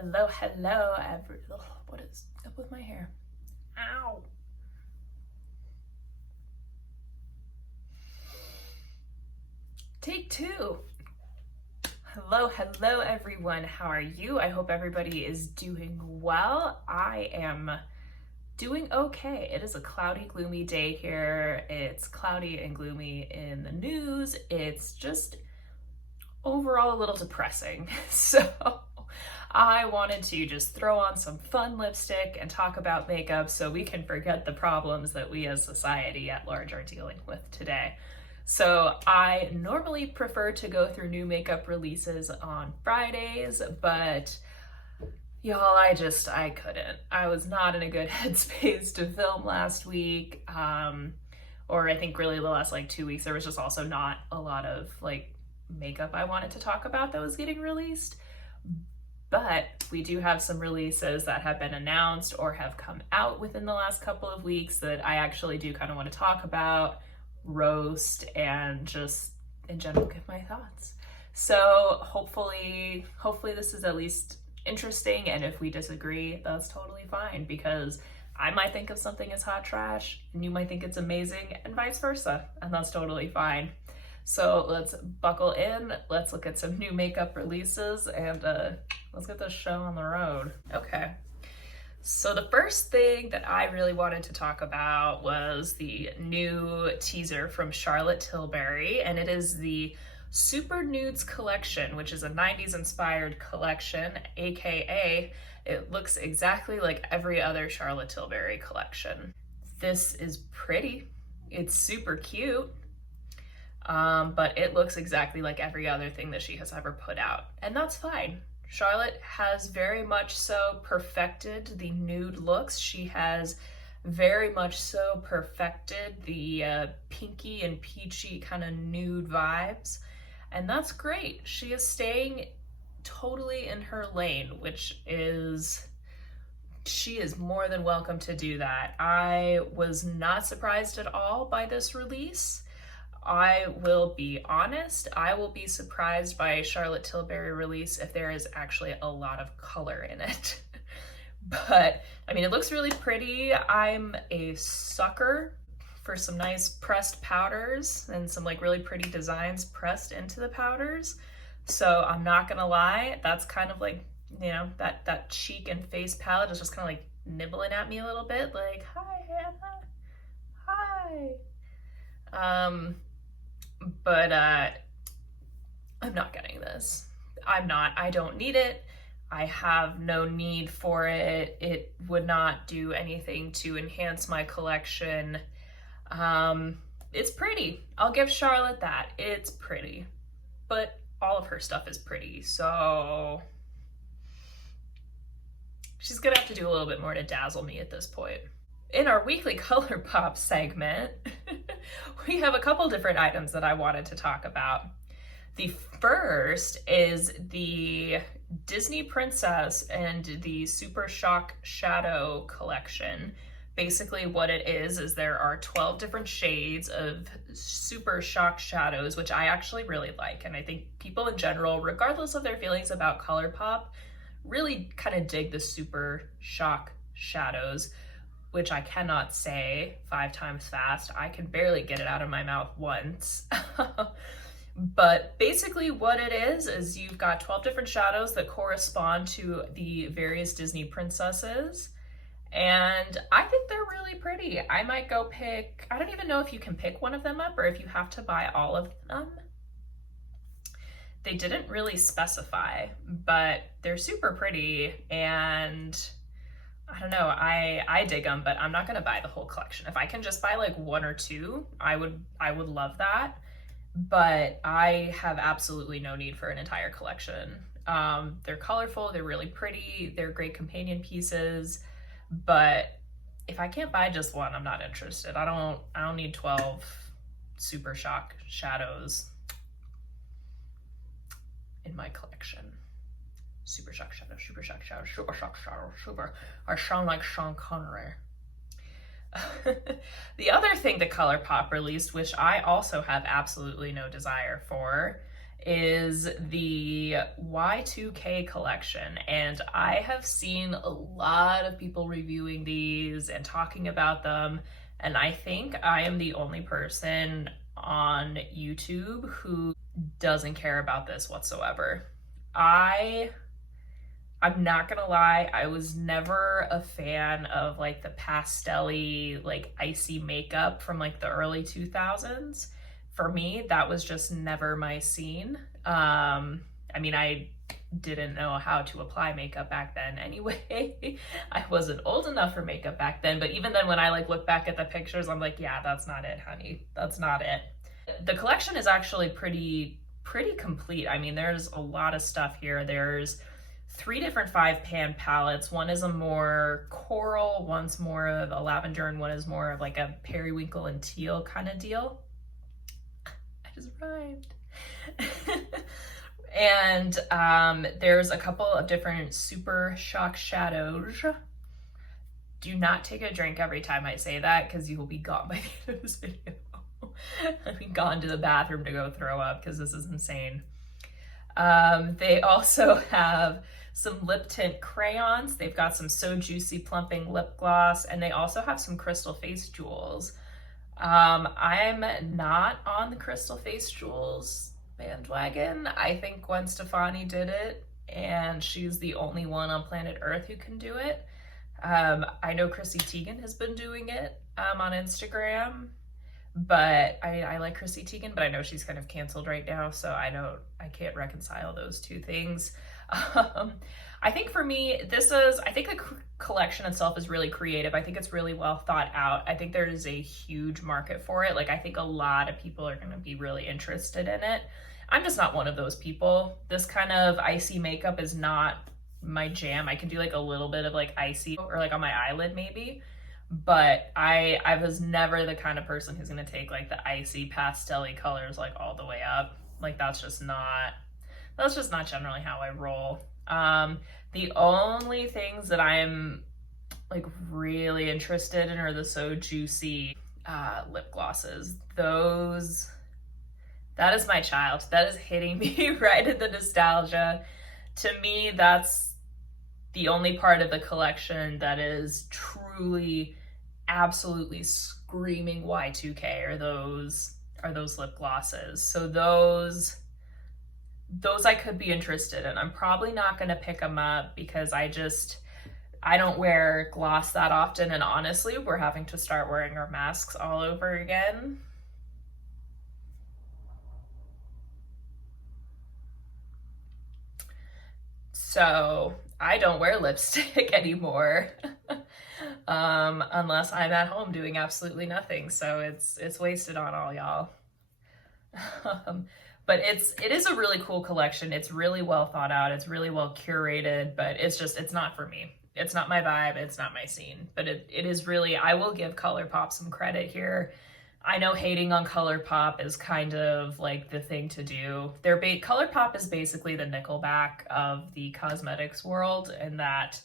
Hello, what is up with my hair? Ow. Take two. Hello, everyone. How are you? I hope everybody is doing well. I am doing okay. It is a cloudy, gloomy day here. It's cloudy and gloomy in the news. It's just overall a little depressing. So I wanted to just throw on some fun lipstick and talk about makeup so we can forget the problems that we as society at large are dealing with today. So I normally prefer to go through new makeup releases on Fridays, but y'all, I couldn't. I was not in a good headspace to film last week, or I think really the last 2 weeks. There was just also not a lot of makeup I wanted to talk about that was getting released. But we do have some releases that have been announced or have come out within the last couple of weeks that I actually do kind of want to talk about, roast, and just in general give my thoughts. So hopefully this is at least interesting, and if we disagree, that's totally fine, because I might think of something as hot trash and you might think it's amazing, and vice versa, and that's totally fine. So let's buckle in, let's look at some new makeup releases, and let's get this show on the road. Okay, so the first thing that I really wanted to talk about was the new teaser from Charlotte Tilbury, and it is the Super Nudes collection, which is a 90s inspired collection, aka it looks exactly like every other Charlotte Tilbury collection. This is pretty, it's super cute. But it looks exactly like every other thing that she has ever put out, and that's fine. Charlotte has very much so perfected the nude looks. She has very much so perfected the pinky and peachy kind of nude vibes, and that's great. She is staying totally in her lane, which is, she is more than welcome to do that. I was not surprised at all by this release. I will be honest, I will be surprised by a Charlotte Tilbury release if there is actually a lot of color in it. But, I mean, it looks really pretty. I'm a sucker for some nice pressed powders and some really pretty designs pressed into the powders. So I'm not gonna lie, that's kind of that cheek and face palette is just kind of nibbling at me a little bit, hi Hannah, hi. But I'm not getting this. I don't need it. I have no need for it. It would not do anything to enhance my collection. It's pretty. I'll give Charlotte that. It's pretty. But all of her stuff is pretty, so she's gonna have to do a little bit more to dazzle me at this point. In our weekly ColourPop segment, we have a couple different items that I wanted to talk about. The first is the Disney Princess and the Super Shock Shadow collection. Basically what it is there are 12 different shades of Super Shock shadows, which I actually really like. And I think people in general, regardless of their feelings about ColourPop, really kind of dig the Super Shock shadows, which I cannot say 5 times fast. I can barely get it out of my mouth once. But basically what it is you've got 12 different shadows that correspond to the various Disney princesses. And I think they're really pretty. I might go pick, I don't even know if you can pick one of them up or if you have to buy all of them. They didn't really specify, but they're super pretty, and I don't know, I dig them, but I'm not gonna buy the whole collection. If I can just buy 1 or 2, I would love that. But I have absolutely no need for an entire collection. They're colorful, they're really pretty, they're great companion pieces, but if I can't buy just one, I'm not interested. I don't need 12 Super Shock shadows in my collection. Super Shock Shadow, Super Shock Shadow, Super Shock Shadow, Super. I sound like Sean Connery. The other thing that ColourPop released, which I also have absolutely no desire for, is the Y2K collection, and I have seen a lot of people reviewing these and talking about them, and I think I am the only person on YouTube who doesn't care about this whatsoever. I'm not gonna lie, I was never a fan of like the pastel-y, like icy makeup from like the early 2000s. For me, that was just never my scene. I mean, I didn't know how to apply makeup back then anyway. I wasn't old enough for makeup back then, but even then when I like look back at the pictures, I'm like, yeah, that's not it, honey. That's not it. The collection is actually pretty complete. I mean, there's a lot of stuff here. There's 3 different 5-pan palettes. One is a more coral, one's more of a lavender, and one is more of like a periwinkle and teal kind of deal. I just rhymed. And there's a couple of different super shock shadows. Do not take a drink every time I say that, because you will be gone by the end of this video. I've been gone to the bathroom to go throw up because this is insane. They also have some lip tint crayons. They've got some So Juicy plumping lip gloss, and they also have some crystal face jewels. I'm not on the crystal face jewels bandwagon. I think Gwen Stefani did it, and she's the only one on planet Earth who can do it. I know Chrissy Teigen has been doing it on Instagram, but I like Chrissy Teigen, but I know she's kind of canceled right now, so I can't reconcile those two things. I think for me, I think the collection itself is really creative. I think it's really well thought out. I think there is a huge market for it. Like, I think a lot of people are going to be really interested in it. I'm just not one of those people. This kind of icy makeup is not my jam. I can do like a little bit of like icy or like on my eyelid maybe, but I was never the kind of person who's going to take like the icy pastel-y colors like all the way up. Like, that's just not generally how I roll. The only things that I'm like really interested in are the So Juicy lip glosses. That is my child. That is hitting me right in the nostalgia. To me, that's the only part of the collection that is truly, absolutely screaming Y2K are those lip glosses. So those I could be interested in. I'm probably not going to pick them up because I don't wear gloss that often, and honestly, we're having to start wearing our masks all over again. So I don't wear lipstick anymore. Unless I'm at home doing absolutely nothing. So it's wasted on all y'all. But it is a really cool collection. It's really well thought out. It's really well curated, but it's not for me. It's not my vibe. It's not my scene. But it is really, I will give ColourPop some credit here. I know hating on ColourPop is kind of like the thing to do. ColourPop is basically the Nickelback of the cosmetics world, in that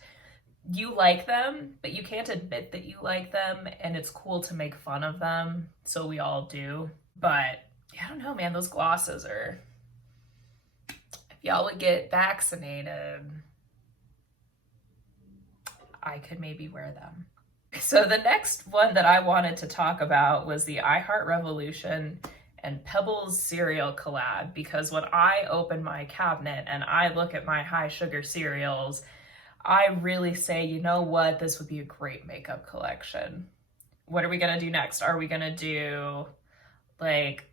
you like them, but you can't admit that you like them, and it's cool to make fun of them, so we all do. But I don't know, man, those glosses are, if y'all would get vaccinated, I could maybe wear them. So the next one that I wanted to talk about was the I Heart Revolution and Pebbles cereal collab, because when I open my cabinet and I look at my high sugar cereals, I really say, you know what, this would be a great makeup collection. What are we gonna do next? Are we gonna do like,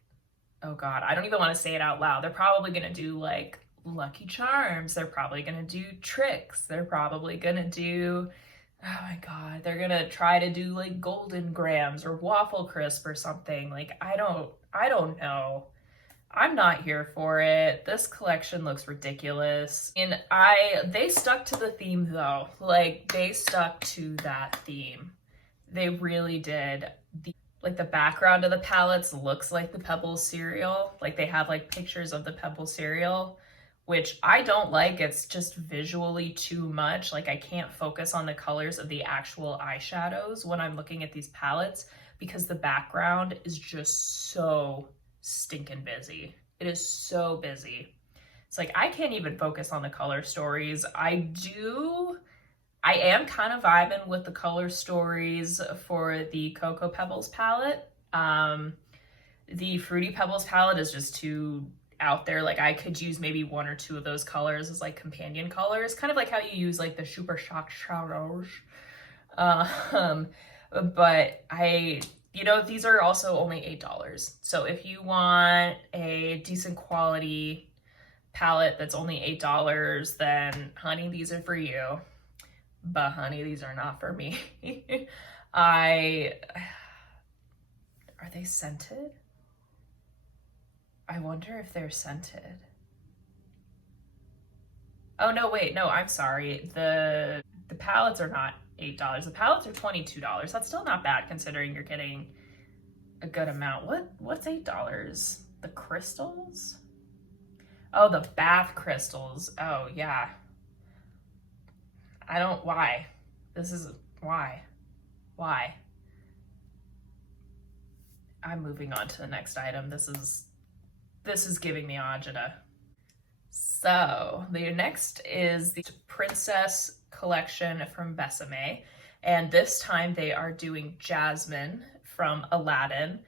oh God, I don't even want to say it out loud. They're probably gonna do like Lucky Charms. They're probably gonna do Tricks. They're probably gonna do, oh my God, they're gonna try to do like Golden Grams or Waffle Crisp or something. Like, I don't know. I'm not here for it. This collection looks ridiculous. And they stuck to the theme though. Like, they stuck to that theme. They really did. Like, the background of the palettes looks like the Pebbles cereal. Like, they have like pictures of the Pebbles cereal, which I don't like. It's just visually too much. Like, I can't focus on the colors of the actual eyeshadows when I'm looking at these palettes because the background is just so stinking busy. It is so busy. It's like, I can't even focus on the color stories. I am kind of vibing with the color stories for the Cocoa Pebbles palette. The Fruity Pebbles palette is just too out there. Like, I could use maybe one or two of those colors as like companion colors, kind of like how you use like the Super Shock Shadows. But you know, these are also only $8. So if you want a decent quality palette that's only $8, then honey, these are for you. But honey, these are not for me. Are they scented? I wonder if they're scented. Oh no, wait, no, I'm sorry. The palettes are not $8. The palettes are $22. That's still not bad considering you're getting a good amount. What's $8? The crystals? Oh, the bath crystals. Oh yeah. Why? Why? I'm moving on to the next item. This is giving me agita. So the next is the Princess collection from Besame, and this time they are doing Jasmine from Aladdin.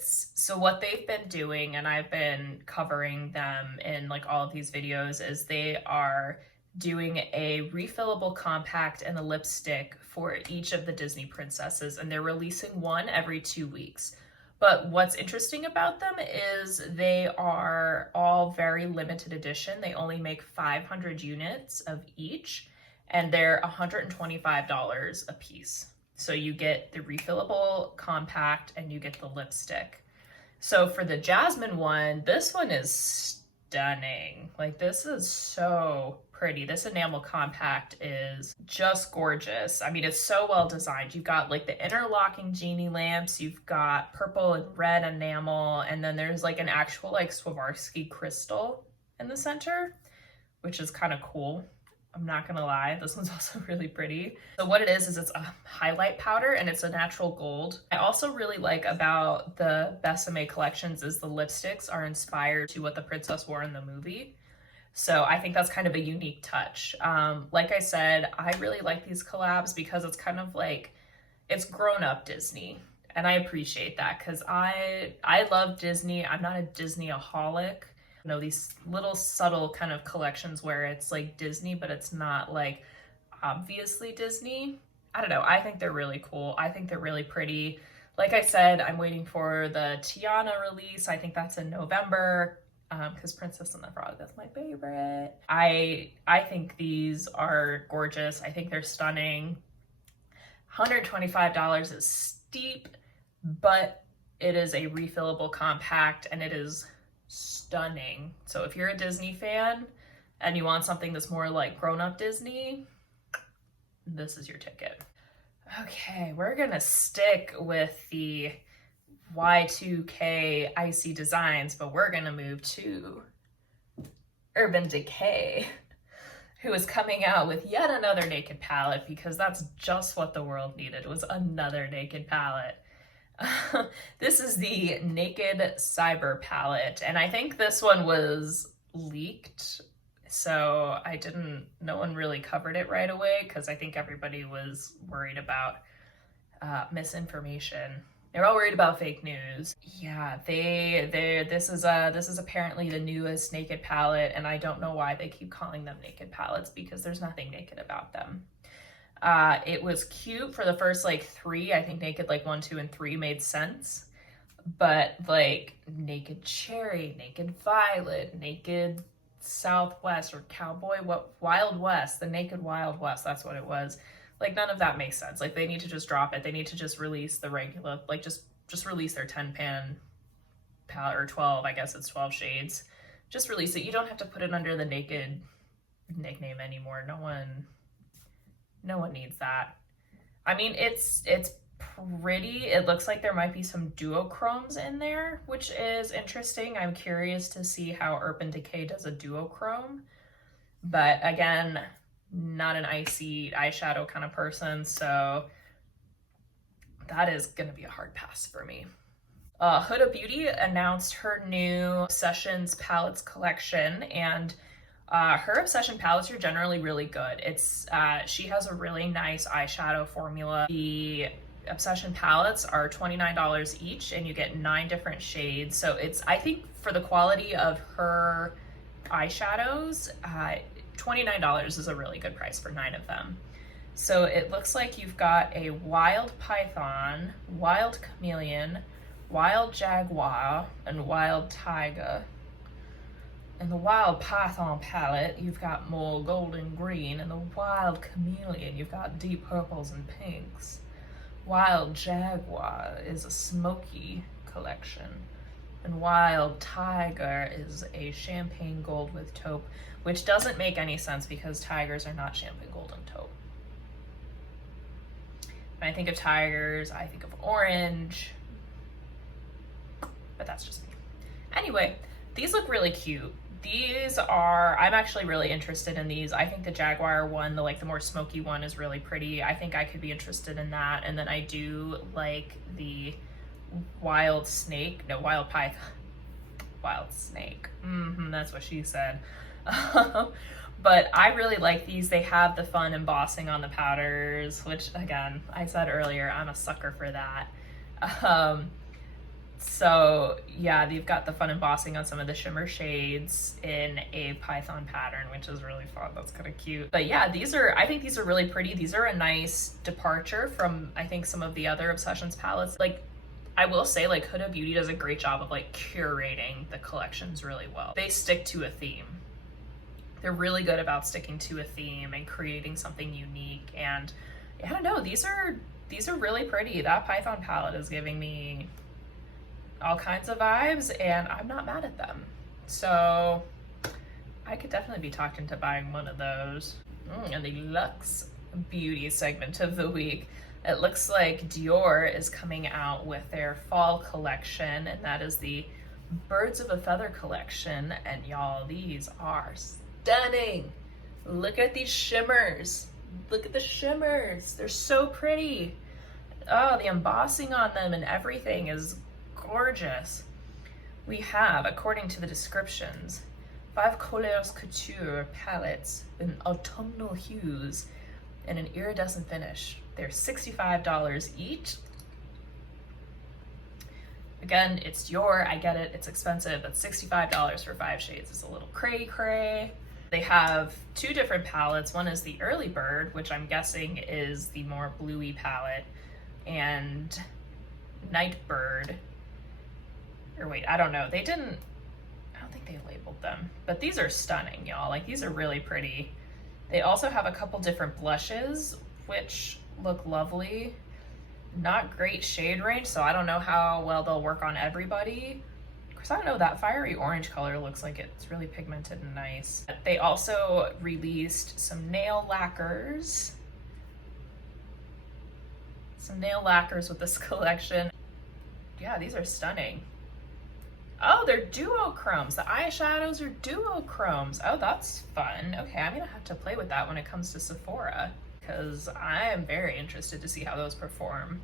So what they've been doing, and I've been covering them in like all of these videos, is they are doing a refillable compact and a lipstick for each of the Disney princesses, and they're releasing one every 2 weeks. But what's interesting about them is they are all very limited edition. They only make 500 units of each, and they're $125 a piece. So you get the refillable compact and you get the lipstick. So for the Jasmine one, this one is stunning. Like, this is so pretty. This enamel compact is just gorgeous. I mean, it's so well designed. You've got like the interlocking genie lamps, you've got purple and red enamel, and then there's like an actual like Swarovski crystal in the center, which is kind of cool. I'm not gonna lie, this one's also really pretty. So what it is it's a highlight powder and it's a natural gold. I also really like about the Besame collections is the lipsticks are inspired to what the princess wore in the movie. So I think that's kind of a unique touch. Like I said, I really like these collabs because it's kind of like, it's grown-up Disney. And I appreciate that because I love Disney. I'm not a Disney-aholic. You know, these little subtle kind of collections where it's like Disney, but it's not like obviously Disney. I don't know. I think they're really cool. I think they're really pretty. Like I said, I'm waiting for the Tiana release. I think that's in November. Because Princess and the Frog, that's my favorite. I think these are gorgeous. I think they're stunning. $125 is steep, but it is a refillable compact and it is stunning. So if you're a Disney fan and you want something that's more like grown-up Disney, this is your ticket. Okay, we're gonna stick with the Y2K icy designs, but we're gonna move to Urban Decay, who is coming out with yet another naked palette because that's just what the world needed, was another naked palette. This is the Naked Cyber palette, and I think this one was leaked, so no one really covered it right away because I think everybody was worried about misinformation. They're all worried about fake news. Yeah, this is apparently the newest naked palette, and I don't know why they keep calling them naked palettes because there's nothing naked about them. It was cute for the first like 3. I think naked like 1, 2, and 3 made sense, but like naked cherry, naked violet, naked Southwest or cowboy, Wild West, the naked Wild West, that's what it was. Like, none of that makes sense. Like, they need to just drop it. They need to just release the regular, like, just release their 10-pan palette, or 12, I guess it's 12 shades. Just release it. You don't have to put it under the naked nickname anymore. No one needs that. I mean, it's pretty. It looks like there might be some duochromes in there, which is interesting. I'm curious to see how Urban Decay does a duochrome. But again, not an icy eyeshadow kind of person, so that is gonna be a hard pass for me. Huda Beauty announced her new Obsessions palettes collection, and her Obsession palettes are generally really good. She has a really nice eyeshadow formula. The Obsession palettes are $29 each, and you get 9 different shades. So I think for the quality of her eyeshadows, $29 is a really good price for 9 of them. So it looks like you've got a Wild Python, Wild Chameleon, Wild Jaguar, and Wild Tiger. In the Wild Python palette, you've got more golden green. In the Wild Chameleon, you've got deep purples and pinks. Wild Jaguar is a smoky collection. And Wild Tiger is a champagne gold with taupe, which doesn't make any sense because tigers are not champagne gold and taupe. When I think of tigers, I think of orange, but that's just me. Anyway, these look really cute. I'm actually really interested in these. I think the Jaguar one, the more smoky one, is really pretty. I think I could be interested in that. And then I do like the Wild Python. Wild Snake. That's what she said. But I really like these. They have the fun embossing on the powders, which again, I said earlier, I'm a sucker for that. So yeah, they've got the fun embossing on some of the shimmer shades in a Python pattern, which is really fun. That's kind of cute. But yeah, I think these are really pretty. These are a nice departure from, I think, some of the other Obsessions palettes. I will say, Huda Beauty does a great job of curating the collections really well. They stick to a theme. They're really good about sticking to a theme and creating something unique. And I don't know, these are really pretty. That Python palette is giving me all kinds of vibes, and I'm not mad at them. So I could definitely be talked into buying one of those. And the Luxe Beauty segment of the week. It looks like DIOR is coming out with their fall collection, and that is the Birds of a Feather collection. And y'all, these are stunning. Look at these shimmers. Look at the shimmers. They're so pretty. Oh, the embossing on them and everything is gorgeous. We have, according to the descriptions, 5 Couleurs Couture palettes in autumnal hues and an iridescent finish. They're $65 each. Again, it's DIOR. I get it. It's expensive, but $65 for 5 shades is a little cray-cray. They have 2 different palettes. One is the Early Bird, which I'm guessing is the more bluey palette, and Nightbird. Or wait, I don't know. I don't think they labeled them, but these are stunning, y'all. These are really pretty. They also have a couple different blushes, which look lovely. Not great shade range, so I don't know how well they'll work on everybody. Because I don't know, that fiery orange color looks like it's really pigmented and nice. They also released some nail lacquers. Some nail lacquers with this collection. Yeah, these are stunning. Oh, they're duochromes. The eyeshadows are duochromes. Oh, that's fun. Okay, I'm gonna have to play with that when it comes to Sephora, because I am very interested to see how those perform.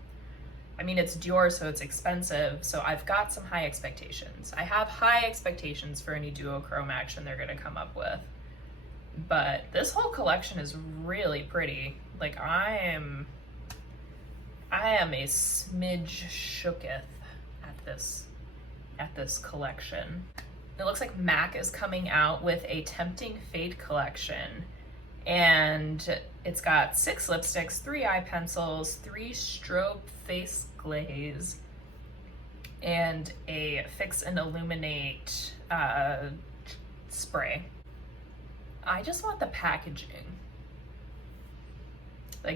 I mean, it's DIOR, so it's expensive, so I've got some high expectations. I have high expectations for any duochrome action they're gonna come up with. But this whole collection is really pretty. I am a smidge shooketh at this collection. It looks like MAC is coming out with a Tempting Fate collection, and it's got 6 lipsticks, 3 eye pencils, 3 strobe face glaze, and a Fix and Illuminate spray. I just want the packaging.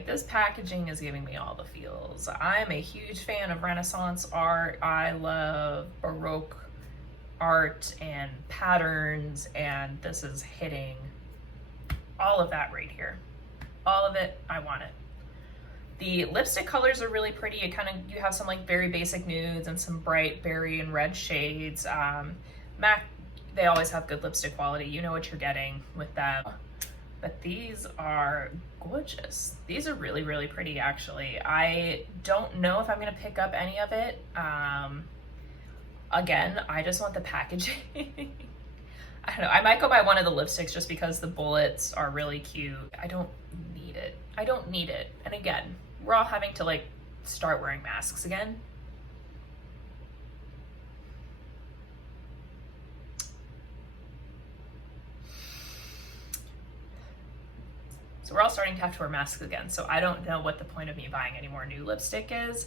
This packaging is giving me all the feels. I'm a huge fan of Renaissance art. I love Baroque art and patterns, and this is hitting all of that right here. All of it, I want it. The lipstick colors are really pretty. You have some very basic nudes and some bright berry and red shades. MAC, they always have good lipstick quality. You know what you're getting with them. But these are gorgeous. These are really, really pretty, actually. I don't know if I'm gonna pick up any of it. Again, I just want the packaging. I don't know, I might go buy one of the lipsticks just because the bullets are really cute. I don't need it. I don't need it. And again, we're all having to like start wearing masks again. So we're all starting to have to wear masks again. So I don't know what the point of me buying any more new lipstick is,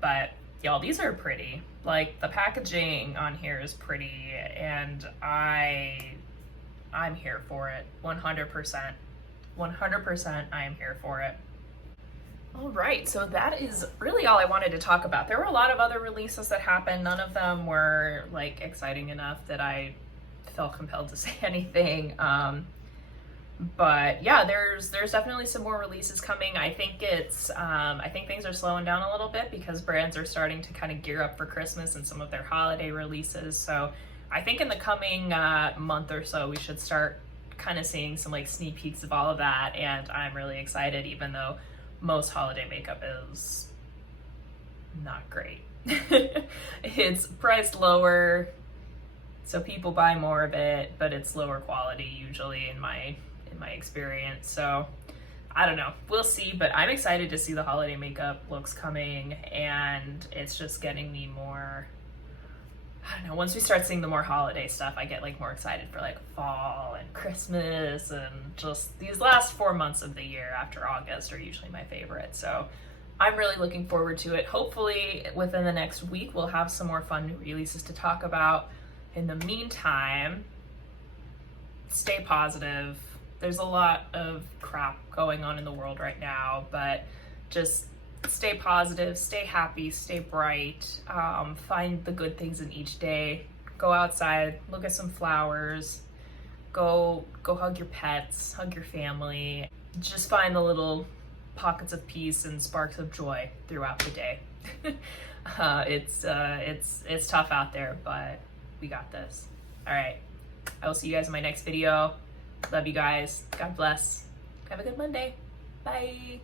but y'all, these are pretty. Like, the packaging on here is pretty, and I'm here for it. 100%. 100% I am here for it. All right, so that is really all I wanted to talk about. There were a lot of other releases that happened. None of them were like exciting enough that I felt compelled to say anything. But yeah, there's definitely some more releases coming. I think I think things are slowing down a little bit because brands are starting to kind of gear up for Christmas and some of their holiday releases. So I think in the coming month or so, we should start kind of seeing some like sneak peeks of all of that. And I'm really excited, even though most holiday makeup is not great. It's priced lower, so people buy more of it, but it's lower quality usually in my experience. So I don't know, we'll see, but I'm excited to see the holiday makeup looks coming, and it's just getting me more, I don't know, once we start seeing the more holiday stuff, I get like more excited for like fall and Christmas, and just these last 4 months of the year after August are usually my favorite. So I'm really looking forward to it. Hopefully within the next week, we'll have some more fun new releases to talk about. In the meantime, stay positive. There's a lot of crap going on in the world right now, but just stay positive, stay happy, stay bright, find the good things in each day. Go outside, look at some flowers, go hug your pets, hug your family. Just find the little pockets of peace and sparks of joy throughout the day. It's tough out there, but we got this. All right, I will see you guys in my next video. Love you guys. God bless. Have a good Monday. Bye.